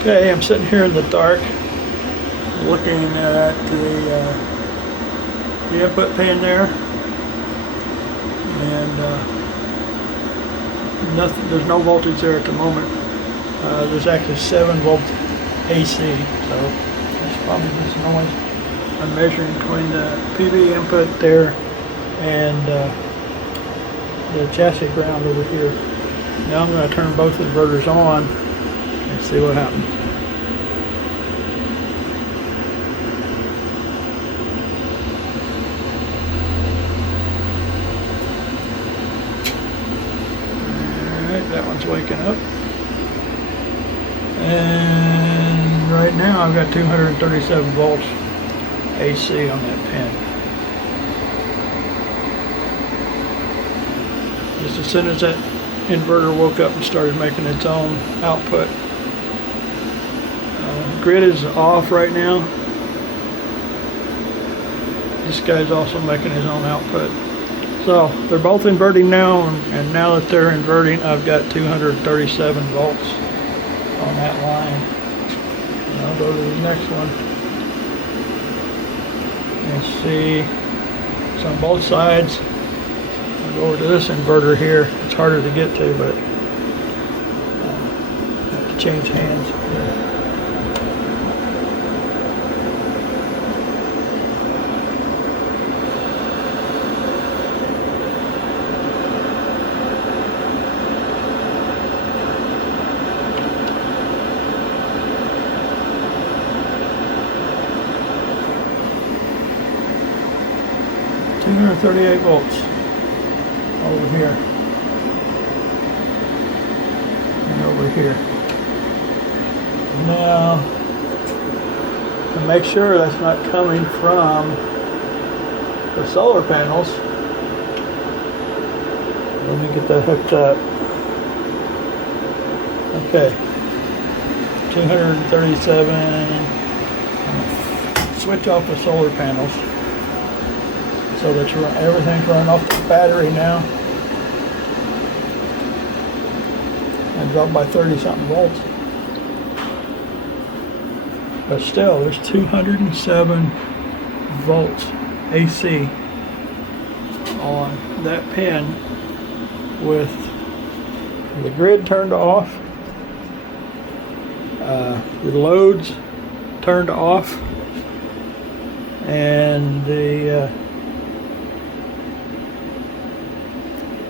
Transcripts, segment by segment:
Okay, I'm sitting here in the dark looking at the input pin there, and nothing. There's no voltage there at the moment. There's actually 7-volt AC, so that's probably just noise I'm measuring between the PV input there and the chassis ground over here. Now I'm going to turn both inverters on and see what happens. Alright, that one's waking up. And right now I've got 237 volts AC on that pin. Just as soon as that inverter woke up and started making its own output. Grid is off right now. This guy's also making his own output. So they're both inverting now, and now that they're inverting, I've got 237 volts on that line. And I'll go to the next one and see. So on both sides, I'll go over to this inverter here. It's harder to get to, but I have to change hands. 238 volts over here and over here. Now, to make sure that's not coming from the solar panels, let me get that hooked up. Okay, 237. Switch off the solar panels so that everything's running off the battery now, and drop by 30 something volts. But still, there's 207 volts AC on that pin with the grid turned off, the loads turned off, and the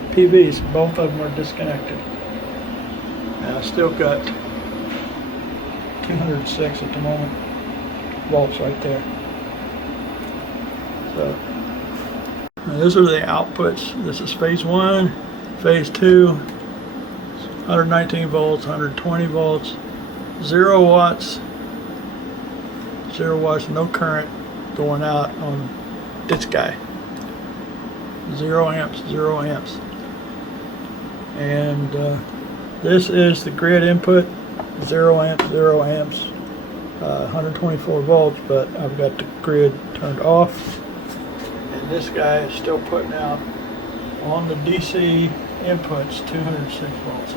PVs, both of them are disconnected. And I still got 206 at the moment volts right there. So now those are the outputs. This is phase 1, phase 2, 119 volts, 120 volts, 0 watts, no current going out on this guy. 0 amps. And this is the grid input, 0 amps, 124 volts, but I've got the grid turned off. And this guy is still putting out on the DC inputs 206 volts.